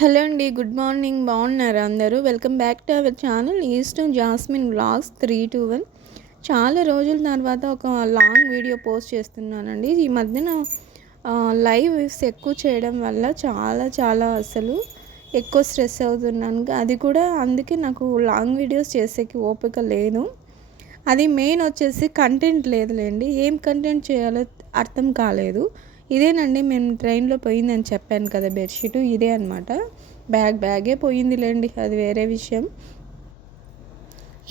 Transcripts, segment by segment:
Hello అండి. Good morning. బాగున్నారా అందరూ? Welcome back to our channel east jasmine vlogs 321. చాలా రోజుల తర్వాత ఒక లాంగ్ వీడియో పోస్ట్ చేస్తున్నానండి. ఈ మధ్యన లైవ్స్ ఎక్కువ చేయడం వల్ల చాలా అసలు ఎక్కువ స్ట్రెస్ అవుతున్నాను. అది కూడా అందుకే నాకు లాంగ్ వీడియోస్ చేసేకి ఓపిక లేదు. అది మెయిన్ వచ్చేసి కంటెంట్ లేదులేండి. ఏం కంటెంట్ చేయాలో అర్థం కాలేదు. ఇదేనండి మేము ట్రైన్లో పోయిందని చెప్పాను కదా, బెడ్షీటు ఇదే అనమాట. బ్యాగే పోయిందిలేండి, అది వేరే విషయం.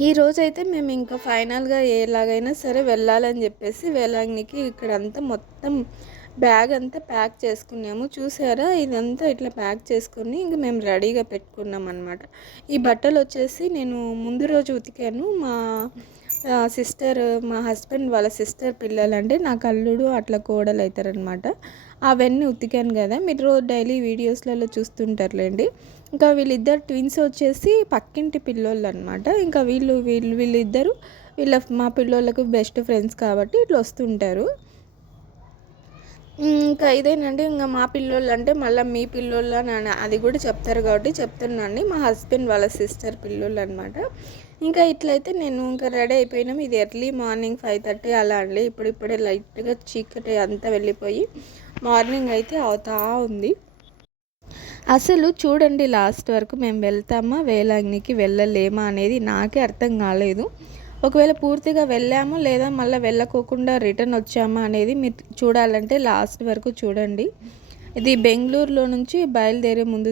ఈరోజైతే మేము ఇంకా ఫైనల్గా ఎలాగైనా సరే వెళ్ళాలని చెప్పేసి వేలాంగినికి ఇక్కడంతా మొత్తం బ్యాగ్ అంతా ప్యాక్ చేసుకున్నాము. చూసారా, ఇదంతా ఇట్లా ప్యాక్ చేసుకుని ఇంక మేము రెడీగా పెట్టుకున్నాం అనమాట. ఈ బట్టలు వచ్చేసి నేను ముందు రోజు ఉతికాను. మా సిస్టర్, మా హస్బెండ్ వాళ్ళ సిస్టర్ పిల్లలంటే నాకు అల్లుడు అట్లా కోడలు అవుతారనమాట. అవన్నీ ఉతికాను కదా, మీరు రోజు డైలీ వీడియోస్లలో చూస్తుంటారులేండి. ఇంకా వీళ్ళిద్దరు ట్విన్స్ వచ్చేసి పక్కింటి పిల్లోళ్ళు అనమాట. ఇంకా వీళ్ళిద్దరు మా పిల్లోళ్ళకు బెస్ట్ ఫ్రెండ్స్ కాబట్టి ఇట్లా వస్తుంటారు. ఇంకా ఇదేనండి, ఇంకా మా పిల్లోళ్ళు అంటే మళ్ళీ మీ పిల్లోళ్ళ అది కూడా చెప్తారు కాబట్టి చెప్తున్నాండి. మా హస్బెండ్ వాళ్ళ సిస్టర్ పిల్లోళ్ళు అనమాట. ఇంకా ఇట్లయితే నేను ఇంకా రెడీ అయిపోయినాం. ఇది ఎర్లీ మార్నింగ్ 5:30 అలా అండి. ఇప్పుడే లైట్గా చీకటి అంతా వెళ్ళిపోయి మార్నింగ్ అయితే అవుతా ఉంది. అసలు చూడండి, లాస్ట్ వరకు మేము వెళ్తామా వేలాంగినికి వెళ్ళలేమా అనేది నాకే అర్థం కాలేదు. ఒకవేళ పూర్తిగా వెళ్ళాము లేదా మళ్ళీ వెళ్ళకోకుండా రిటర్న్ వచ్చామా అనేది మీరు చూడాలంటే లాస్ట్ వరకు చూడండి. ఇది బెంగళూరులో నుంచి బయలుదేరే ముందు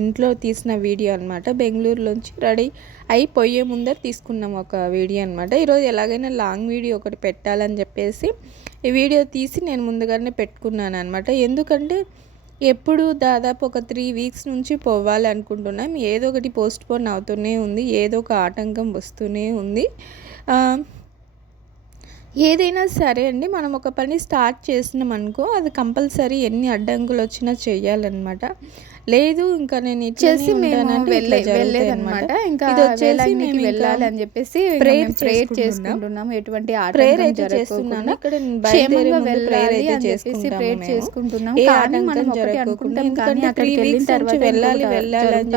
ఇంట్లో తీసిన వీడియో అనమాట. బెంగళూరులోంచి రెడీ అయిపోయే ముందర తీసుకున్నాం ఒక వీడియో అనమాట. ఈరోజు ఎలాగైనా లాంగ్ వీడియో ఒకటి పెట్టాలని చెప్పేసి ఈ వీడియో తీసి నేను ముందుగానే పెట్టుకున్నాను అనమాట. ఎందుకంటే ఎప్పుడు దాదాపు ఒక 3 వీక్స్ నుంచి పోవాలి అనుకుంటున్నాం. ఏదో ఒకటి పోస్ట్పోన్ అవుతూనే ఉంది, ఏదో ఒక ఆటంకం వస్తూనే ఉంది. ఏదైనా సరే అండి, మనం ఒక పని స్టార్ట్ చేసినాం అనుకో, అది కంపల్సరీ ఎన్ని అడ్డంకులు వచ్చినా చెయ్యాలన్నమాట. లేదు ఇంకా నేను ఇచ్చేసి వెళ్ళలేదన్నమాట. ఇంకా ఇది వచ్చేసి మేము వెళ్ళాలి అని చెప్పేసి ప్రేయర్ చేసుకుంటున్నాము. ఎటువంటి ప్రేయర్ చేస్తున్నాను ఇక్కడ, క్షేమంగా వెళ్ళాలి అని చెప్పేసి ప్రేయర్ చేసుకుంటున్నాం. కానీ మనం ఒకటి అనుకుంటాం, కానీ అక్కడికి వెళ్ళిన తర్వాత వెళ్ళాలి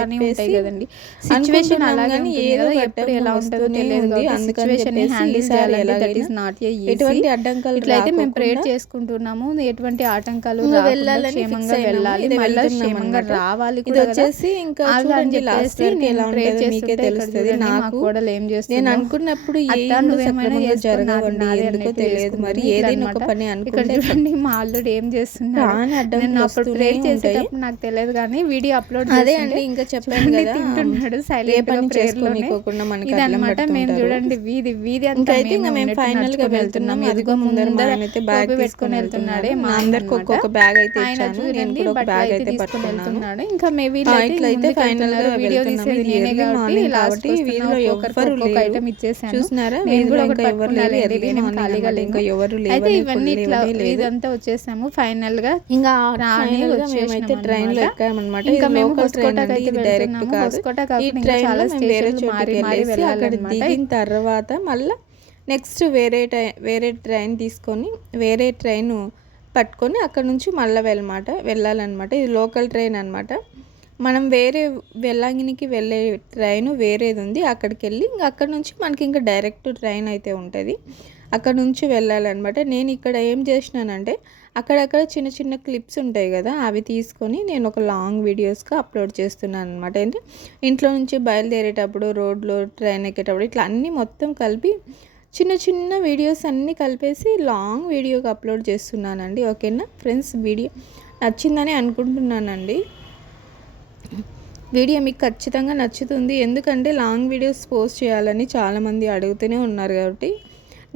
అని ఉంటాయి కదండి. సిచ్యువేషన్ అలాగని ఏదో ఎప్పుడు ఎలా ఉంటుందో తెలియదు. సిచ్యువేషన్ హ్యాండిల్ చేయాలి, దట్ ఈస్ నాట్ ఎటువంటి అడ్డంకాలు. ఇట్లయితే మేము ప్రేయర్ చేసుకుంటున్నాము. ఎటువంటి ఆటంకాలు రాకుండా క్షేమంగా వెళ్ళాలి, మళ్ళీ క్షేమంగా రావాలి. ఇది వచ్చేసి ఇంకా చూడండి లాస్ట్ వరకు ఎలా ఉంటుందో మీకే తెలుస్తుంది. నాకు నేను అనుకున్నప్పుడు ఏమైనా జరగవండి, ఎందుకో తెలియదు. మరి ఏదైనా ఒక పని అనుకుంటే చూడండి మా అల్లుడు ఏం చేస్తున్నాడు. నేను అప్పుడు ప్రేయర్ చేసేటప్పుడు నాకు తెలియదు, కానీ వీడియో అప్లోడ్ అదే అండి. ఇంకా చెప్పాను కదా, తింటున్నాడు సైలెంట్ గా ప్రేయర్ లోనే. ఇదన్నమాట మేము చూడండి వీధి అంతా మేము ఫైనల్ గా వెళ్తున్నాం. అదిగో ముందర అయితే బ్యాగ్ పెట్టుకొని వెళ్తున్నాడే. మా అందరికి ఒక్కొక్క బ్యాగ్ అయితే ఇచ్చాను. నేను కూడా ఒక బ్యాగ్ అయితే పట్టుకొని వెళ్తున్నాడు. ఇంకా మేబీ ఇట్లయితే ఫైనల్ గా వీడియో తీసేది నేనే కాబట్టి వీళ్ళు ఎవరు ఐటమ్ ఇచ్చేసాను. చూసినారా, నేను కూడా ఒకటి ఎవరు లేరు, ఖాళీగా ఇంకా ఎవరు లేరు. అయితే ఇవన్నీ ఇదంతా వచ్చేసాము. ఫైనల్ గా ఇంకా మేమైతే ట్రైన్ లో ఎక్కామన్నమాట. ఇంకా మేము హొస్కోటాకి అయితే డైరెక్ట్ కాదు, ఈ ట్రైన్ లో మేము వేరే చోటుకి వెళ్ళేసి అక్కడ దిగిన తర్వాత మళ్ళీ నెక్స్ట్ వేరే ట్రైన్ తీసుకొని వేరే ట్రైన్ పట్టుకొని అక్కడ నుంచి మళ్ళీ వెళ్ళాలన్నమాట. ఇది లోకల్ ట్రైన్ అనమాట. మనం వేరే వేలాంగినికి వెళ్ళే ట్రైన్ వేరేది ఉంది, అక్కడికి వెళ్ళి ఇంకా అక్కడ నుంచి మనకి ఇంకా డైరెక్ట్ ట్రైన్ అయితే ఉంటుంది, అక్కడ నుంచి వెళ్ళాలన్నమాట. నేను ఇక్కడ ఏం చేసినానంటే అక్కడక్కడ చిన్న చిన్న క్లిప్స్ ఉంటాయి కదా, అవి తీసుకొని నేను ఒక లాంగ్ వీడియోస్గా అప్లోడ్ చేస్తున్నాను అనమాట. అంటే ఇంట్లో నుంచి బయలుదేరేటప్పుడు, రోడ్లో ట్రైన్ ఎక్కేటప్పుడు ఇట్లా అన్నీ మొత్తం కలిపి చిన్న చిన్న వీడియోస్ అన్నీ కలిపేసి లాంగ్ వీడియోకి అప్లోడ్ చేస్తున్నానండి. ఓకేనా ఫ్రెండ్స్, వీడియో నచ్చిందని అనుకుంటున్నానండి. వీడియో మీకు ఖచ్చితంగా నచ్చుతుంది, ఎందుకంటే లాంగ్ వీడియోస్ పోస్ట్ చేయాలని చాలామంది అడుగుతూనే ఉన్నారు కాబట్టి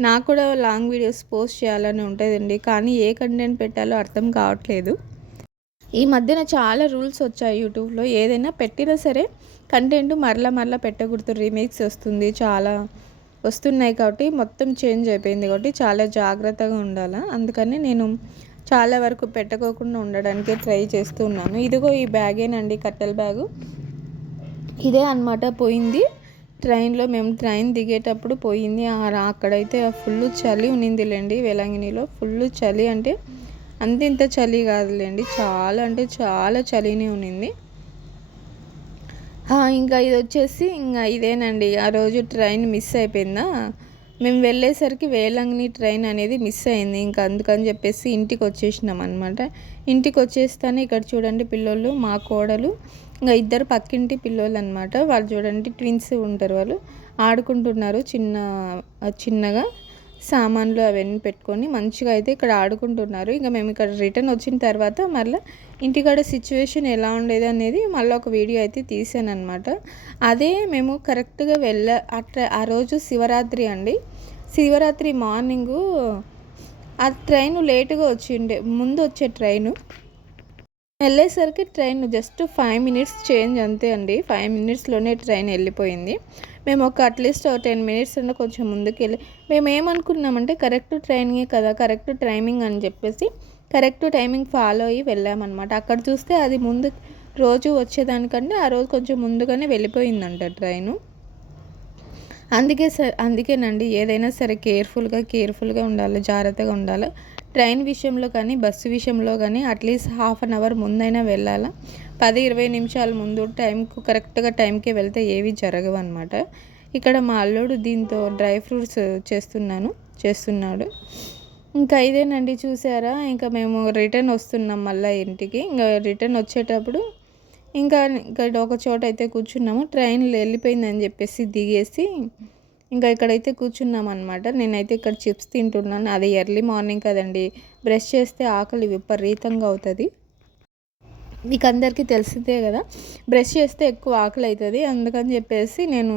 నాకు కూడా లాంగ్ వీడియోస్ పోస్ట్ చేయాలని ఉంటుందండి. కానీ ఏ కంటెంట్ పెట్టాలో అర్థం కావట్లేదు. ఈ మధ్యన చాలా రూల్స్ వచ్చాయి యూట్యూబ్లో. ఏదైనా పెట్టినా సరే కంటెంట్ మరలా పెట్టకూడదు, రీమేక్స్ వస్తుంది, చాలా వస్తున్నాయి కాబట్టి మొత్తం చేంజ్ అయిపోయింది కాబట్టి చాలా జాగ్రత్తగా ఉండాలి. అందుకని నేను చాలా వరకు పెట్టుకోకుండా ఉండడానికి ట్రై చేస్తున్నాను. ఇదిగో ఈ బ్యాగేనండి, కట్టెల బ్యాగు ఇదే అనమాట. పోయింది ట్రైన్లో, మేము ట్రైన్ దిగేటప్పుడు పోయింది. అక్కడైతే ఫుల్ చలి ఉన్నిందిలేండి. వేలాంగిణిలో ఫుల్ చలి, అంటే ఇంత చలి కాదులేండి, చాలా అంటే చాలా చలినే ఉన్నింది. ఇంకా ఇది వచ్చేసి ఇంకా ఇదేనండి, ఆ రోజు ట్రైన్ మిస్ అయిపోయిందా, మేము వెళ్ళేసరికి వేలంగిని ట్రైన్ అనేది మిస్ అయింది. ఇంకా అందుకని చెప్పేసి ఇంటికి వచ్చేసినాం అనమాట. ఇంటికి వచ్చేస్తానే ఇక్కడ చూడండి పిల్లోళ్ళు, మా కోడలు ఇంకా ఇద్దరు పక్కింటి పిల్లోళ్ళు అనమాట. వాళ్ళు చూడండి ట్విన్స్ ఉంటారు, వాళ్ళు ఆడుకుంటున్నారు చిన్నగా సామాన్లు అవన్నీ పెట్టుకొని మంచిగా అయితే ఇక్కడ ఆడుకుంటున్నారు. ఇంకా మేము ఇక్కడ రిటర్న్ వచ్చిన తర్వాత మళ్ళీ ఇంటికాడ సిచ్యువేషన్ ఎలా ఉండేది అనేది మళ్ళీ ఒక వీడియో అయితే తీసాను అనమాట. అదే మేము కరెక్ట్గా ఆ రోజు శివరాత్రి అండి. శివరాత్రి మార్నింగు ఆ ట్రైన్ లేటుగా వచ్చిండే, ముందు వచ్చే ట్రైను వెళ్ళేసరికి ట్రైన్ జస్ట్ 5 మినిట్స్ చేంజ్ అంతే అండి. 5 మినిట్స్లోనే ట్రైన్ వెళ్ళిపోయింది. మేము ఒక అట్లీస్ట్ 10 మినిట్స్ అన్న కొంచెం ముందుకు వెళ్ళి మేము ఏమనుకున్నామంటే కరెక్ట్ ట్రైనింగే కదా, కరెక్ట్ టైమింగ్ అని చెప్పేసి కరెక్ట్ టైమింగ్ ఫాలో అయ్యి వెళ్ళామన్నమాట. అక్కడ చూస్తే అది ముందు రోజు వచ్చేదానికంటే ఆ రోజు కొంచెం ముందుగానే వెళ్ళిపోయిందంట ట్రైను. అందుకేనండి ఏదైనా సరే కేర్ఫుల్గా ఉండాలి, జాగ్రత్తగా ఉండాలి. ట్రైన్ విషయంలో కానీ బస్సు విషయంలో కానీ అట్లీస్ట్ హాఫ్ అన్ అవర్ ముందైనా వెళ్ళాలా. 10-20 నిమిషాల ముందు కరెక్ట్గా టైంకే వెళ్తే ఏవి జరగవు అనమాట. ఇక్కడ మా అల్లుడు దీంతో డ్రై ఫ్రూట్స్ చేస్తున్నాడు. ఇంకా ఇదేనండి చూసారా, ఇంకా మేము రిటర్న్ వస్తున్నాం మళ్ళీ ఇంటికి. ఇంకా రిటర్న్ వచ్చేటప్పుడు ఇంకా ఒక చోట అయితే కూర్చున్నాము. ట్రైన్ వెళ్ళిపోయిందని చెప్పేసి దిగేసి ఇంకా ఇక్కడైతే కూర్చున్నాం అనమాట. నేనైతే ఇక్కడ చిప్స్ తింటున్నాను. అది ఎర్లీ మార్నింగ్ కదండి, బ్రష్ చేస్తే ఆకలి విపరీతంగా అవుతుంది. మీకు అందరికీ తెలిసిందే కదా, బ్రష్ చేస్తే ఎక్కువ ఆకలి అవుతుంది. అందుకని చెప్పేసి నేను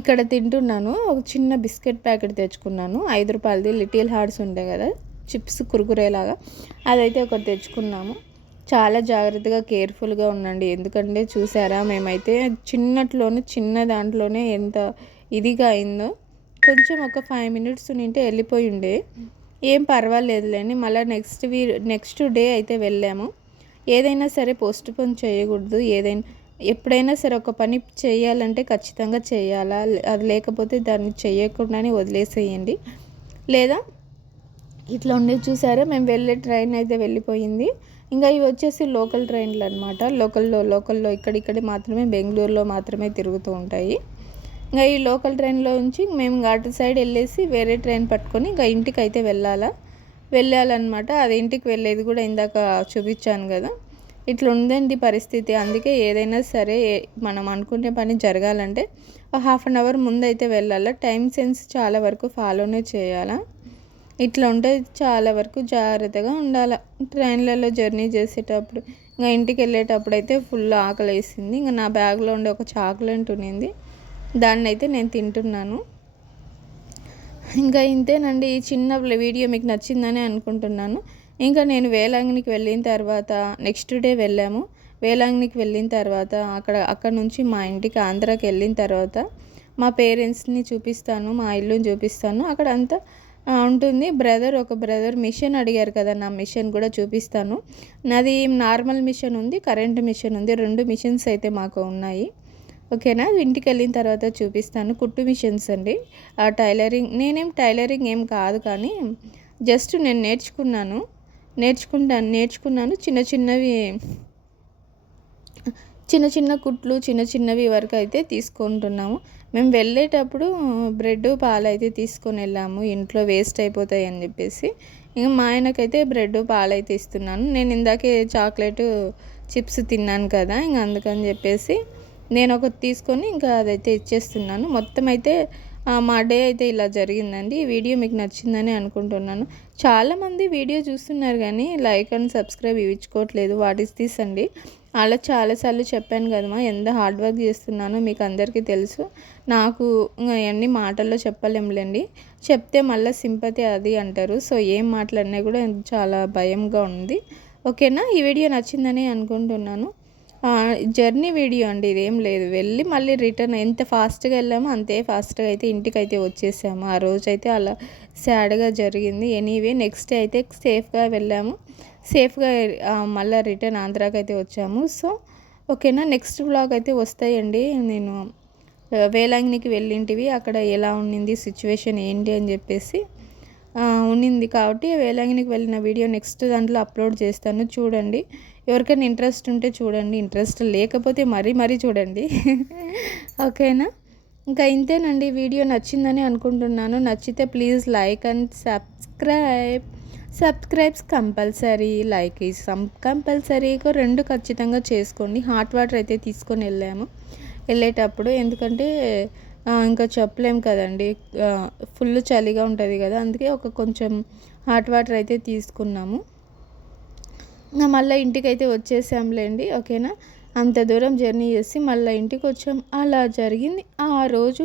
ఇక్కడ తింటున్నాను. ఒక చిన్న బిస్కెట్ ప్యాకెట్ తెచ్చుకున్నాను, 5 రూపాయలది. లిటిల్ హార్ట్స్ ఉంటాయి కదా, చిప్స్ కురుకురేలాగా, అదైతే ఒకటి తెచ్చుకున్నాము. చాలా జాగ్రత్తగా కేర్ఫుల్గా ఉండండి. ఎందుకంటే చూసారా, మేమైతే చిన్న దాంట్లోనే ఎంత ఇదిగా అయిందో. కొంచెం ఒక 5 మినిట్స్ ఉంటే వెళ్ళిపోయి ఉండే, ఏం పర్వాలేదులేండి. మళ్ళీ నెక్స్ట్ డే అయితే వెళ్ళాము. ఏదైనా సరే పోస్ట్పోన్ చేయకూడదు. ఎప్పుడైనా సరే ఒక పని చేయాలంటే ఖచ్చితంగా చేయాలా, అది లేకపోతే దాన్ని చేయకుండానే వదిలేసేయండి. లేదా ఇట్లా ఉండేది చూసారా, మేము వెళ్ళే ట్రైన్ అయితే వెళ్ళిపోయింది. ఇంకా ఇవి వచ్చేసి లోకల్ ట్రైన్లు అనమాట. లోకల్లో ఇక్కడిక్కడే మాత్రమే, బెంగళూరులో మాత్రమే తిరుగుతూ ఉంటాయి. ఇంకా ఈ లోకల్ ట్రైన్లో నుంచి మేము అటు సైడ్ వెళ్ళేసి వేరే ట్రైన్ పట్టుకొని ఇంకా ఇంటికి అయితే వెళ్ళాలన్నమాట. అది ఇంటికి వెళ్ళేది కూడా ఇందాక చూపించాను కదా. ఇట్లా ఉందండి పరిస్థితి. అందుకే ఏదైనా సరే మనం అనుకునే పని జరగాలంటే హాఫ్ అన్ అవర్ ముందు అయితే వెళ్ళాలా. టైం సెన్స్ చాలా వరకు ఫాలోనే చేయాలా. ఇట్లా ఉంటే చాలా వరకు జాగ్రత్తగా ఉండాలి. ట్రైన్లలో జర్నీ చేసేటప్పుడు ఇంకా ఇంటికి వెళ్ళేటప్పుడు అయితే ఫుల్ ఆకలి వేసింది. ఇంకా నా బ్యాగ్లో ఉండే ఒక చాక్లెట్ ఉన్నింది, దాన్ని అయితే నేను తింటున్నాను. ఇంకా ఇంతేనండి. ఈ చిన్న వీడియో మీకు నచ్చిందని అనుకుంటున్నాను. ఇంకా నేను వేలాంగినికి వెళ్ళిన తర్వాత నెక్స్ట్ డే వెళ్ళాము. వేలాంగినికి వెళ్ళిన తర్వాత అక్కడ నుంచి మా ఇంటికి ఆంధ్రాకి వెళ్ళిన తర్వాత మా పేరెంట్స్ని చూపిస్తాను, మా ఇల్లుని చూపిస్తాను. అక్కడ అంతా ఉంటుంది. ఒక బ్రదర్ మిషన్ అడిగారు కదా, నా మిషన్ కూడా చూపిస్తాను. నాది నార్మల్ మిషన్ ఉంది, కరెంట్ మిషన్ ఉంది. 2 మిషన్స్ అయితే మాకు ఉన్నాయి. ఓకేనా, ఇంటికి వెళ్ళిన తర్వాత చూపిస్తాను. కుట్టు మిషన్స్ అండి. నేనేం టైలరింగ్ ఏం కాదు, కానీ జస్ట్ నేను నేర్చుకున్నాను. చిన్న కుట్లు చిన్నవి వరకు అయితే తీసుకుంటున్నాము. మేము వెళ్ళేటప్పుడు బ్రెడ్ పాలు అయితే తీసుకొని వెళ్ళాము, ఇంట్లో వేస్ట్ అయిపోతాయి అని చెప్పేసి. ఇంకా మా ఆయనకైతే బ్రెడ్ పాలు అయితే ఇస్తున్నాను. నేను ఇందాకే చాక్లెట్ చిప్స్ తిన్నాను కదా, ఇంకా అందుకని చెప్పేసి నేను ఒకటి తీసుకొని ఇంకా అదైతే ఇచ్చేస్తున్నాను. మొత్తం అయితే మా డే అయితే ఇలా జరిగిందండి. ఈ వీడియో మీకు నచ్చిందని అనుకుంటున్నాను. చాలామంది వీడియో చూస్తున్నారు కానీ లైక్ అండ్ సబ్స్క్రైబ్ ఇవ్వట్లేదు. వాట్ ఈస్ దిస్ అండి? అలా చాలాసార్లు చెప్పాను కదమ్మా, ఎంత హార్డ్ వర్క్ చేస్తున్నానో మీకు అందరికీ తెలుసు. నాకు అవన్నీ మాటల్లో చెప్పలేంలేండి, చెప్తే మళ్ళీ సింపతి అది అంటారు. సో ఏం మాట్లాడినా కూడా చాలా భయంగా ఉంది. ఓకేనా, ఈ వీడియో నచ్చిందని అనుకుంటున్నాను. జర్నీ వీడియో అండి, ఇదేం లేదు. వెళ్ళి మళ్ళీ రిటర్న్ ఎంత ఫాస్ట్గా వెళ్ళామో అంతే ఫాస్ట్గా అయితే ఇంటికి అయితే వచ్చేసాము. ఆ రోజు అయితే అలా సాడ్గా జరిగింది. ఎనీవే నెక్స్ట్ డే అయితే సేఫ్గా వెళ్ళాము, సేఫ్గా మళ్ళీ రిటర్న్ ఆంధ్రాకి అయితే వచ్చాము. సో ఓకేనా, నెక్స్ట్ వ్లాగ్ అయితే వస్తాయండి. నేను వేలాంగినికి వెళ్ళింటివి, అక్కడ ఎలా ఉండింది సిచ్యువేషన్ ఏంటి అని చెప్పేసి ఉండింది. కాబట్టి వేలాంగినికి వెళ్ళిన వీడియో నెక్స్ట్ దాంట్లో అప్లోడ్ చేస్తాను, చూడండి. ఎవరికైనా ఇంట్రెస్ట్ ఉంటే చూడండి, ఇంట్రెస్ట్ లేకపోతే మరీ చూడండి. ఓకేనా? ఇంకా ఇంతేనండి. వీడియో నచ్చిందని అనుకుంటున్నాను. నచ్చితే please like and subscribes compulsory, like is compulsory. 2 ఖచ్చితంగా చేసుకోండి. హాట్ వాటర్ అయితే తీసుకొని వెళ్ళేటప్పుడు, ఎందుకంటే ఇంకా చెప్పలేము కదండి, ఫుల్ చలిగా ఉంటుంది కదా, అందుకే కొంచెం హాట్ వాటర్ అయితే తీసుకున్నాము. ఇంకా మళ్ళీ ఇంటికైతే వచ్చేసాంలేండి. ఓకేనా? అంత దూరం జర్నీ చేసి మళ్ళీ ఇంటికి వచ్చాం. అలా జరిగింది ఆ రోజు.